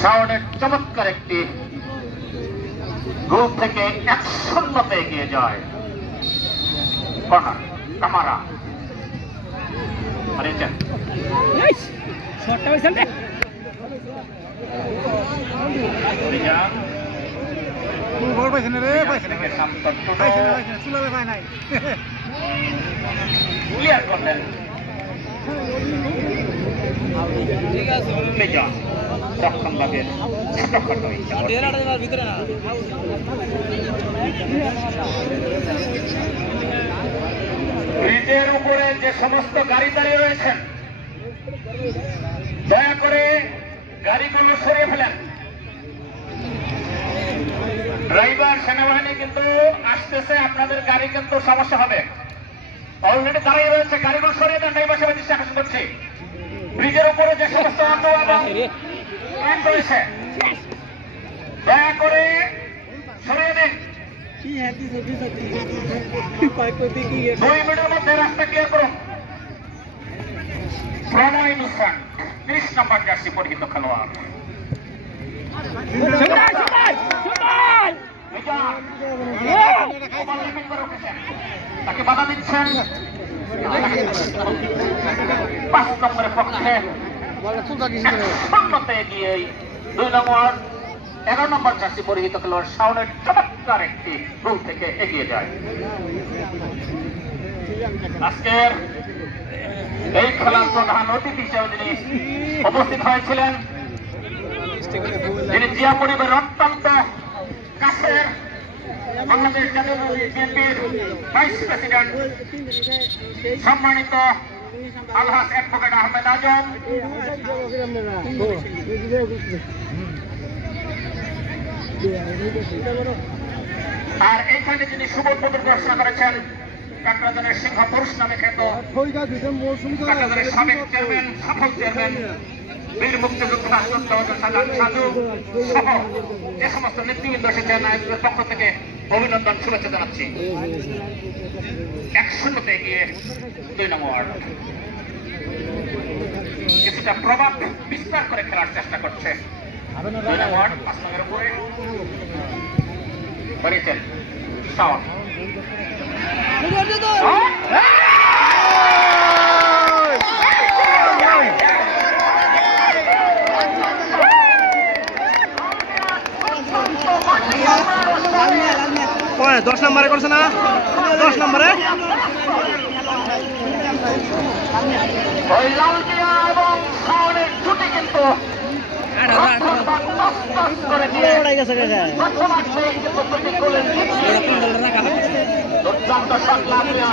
শাওনের চমৎকার একটি গোল থেকে 1-0 এগিয়ে যায় কর্নার কামারা হারিয়েছেন শটটা হইছে না গোল পাইছে না রে পাইছে না চুলাবে পায় নাই ক্লিয়ার করলেন ঠিক আছে মেজান রক্ষণ ভাগের ছোটখাটো ভিতরে না ব্রিজের উপরে যে সমস্ত গাড়ি দাঁড়িয়ে রয়েছেন দয়া করে গাড়িগুলো সরিয়ে ফেলেন। ড্রাইভার সেনাবাহিনী কিন্তু আসতেছে, আপনাদের গাড়ি কিন্তু সমস্যা হবে। অলরেডি দাঁড়িয়ে রয়েছে, গাড়িগুলো সরিয়ে দেন। ড্রাইভার সেবা দৃষ্টি আকর্ষণ করছি। ব্রিজের উপরে যে সমস্ত অন্য এবং ট্রেন রয়েছে দয়া করে সরিয়ে দিন। 2 মিনিটের মধ্যে রাস্তা ক্লিয়ার করুন। প্রণয় মিশ্রণ 30 নম্বর জার্সি পরিহিত খেলোয়াড় তাকে বাধা দিচ্ছেন 5 নম্বরের পক্ষে 1-0 এগিয়ে 2 নম্বর 11 নম্বর জার্সি পরিহিত খেলোয়াড় শাওনের চমৎকার একটি গোল থেকে এগিয়ে যায়। আজকের এই খেলার প্রধান অতিথি হিসেবে যিনি উপস্থিত হয়েছিলেন, যিনি জিয়া পরিবারের অত্যন্ত কাছের বাংলাদেশ জাতীয় বিএনপির ভাইস প্রেসিডেন্ট সম্মানিত আলহাজ অ্যাডভোকেট আহমেদ আজম, আর এইখানে যিনি শুভোদ্বোধন ঘোষণা করেছেন কাকরাজানের সিংহ পুরুষ নামে খ্যাত কাকরাজানের সাবেক চেয়ারম্যান, সফল চেয়ারম্যান বীর মুক্তিযোদ্ধা সাধু সহ যে সমস্ত নেতৃবৃন্দ এসেছেন নায়কদের পক্ষ থেকে অভিনন্দন শুভেচ্ছা জানাচ্ছি। 1-0 এগিয়ে 2 নম্বর কিছুটা প্রভাব বিস্তার করে খেলার চেষ্টা করছে 2 নম্বর 5 নম্বরের উপরে করেছেন শাওন। কয় 10 নম্বরে করছে না 10 নম্বরে ওই লালমিয়া এবং শাওনের ছুটি কিন্তু দুর্দান্ত শট লালমিয়া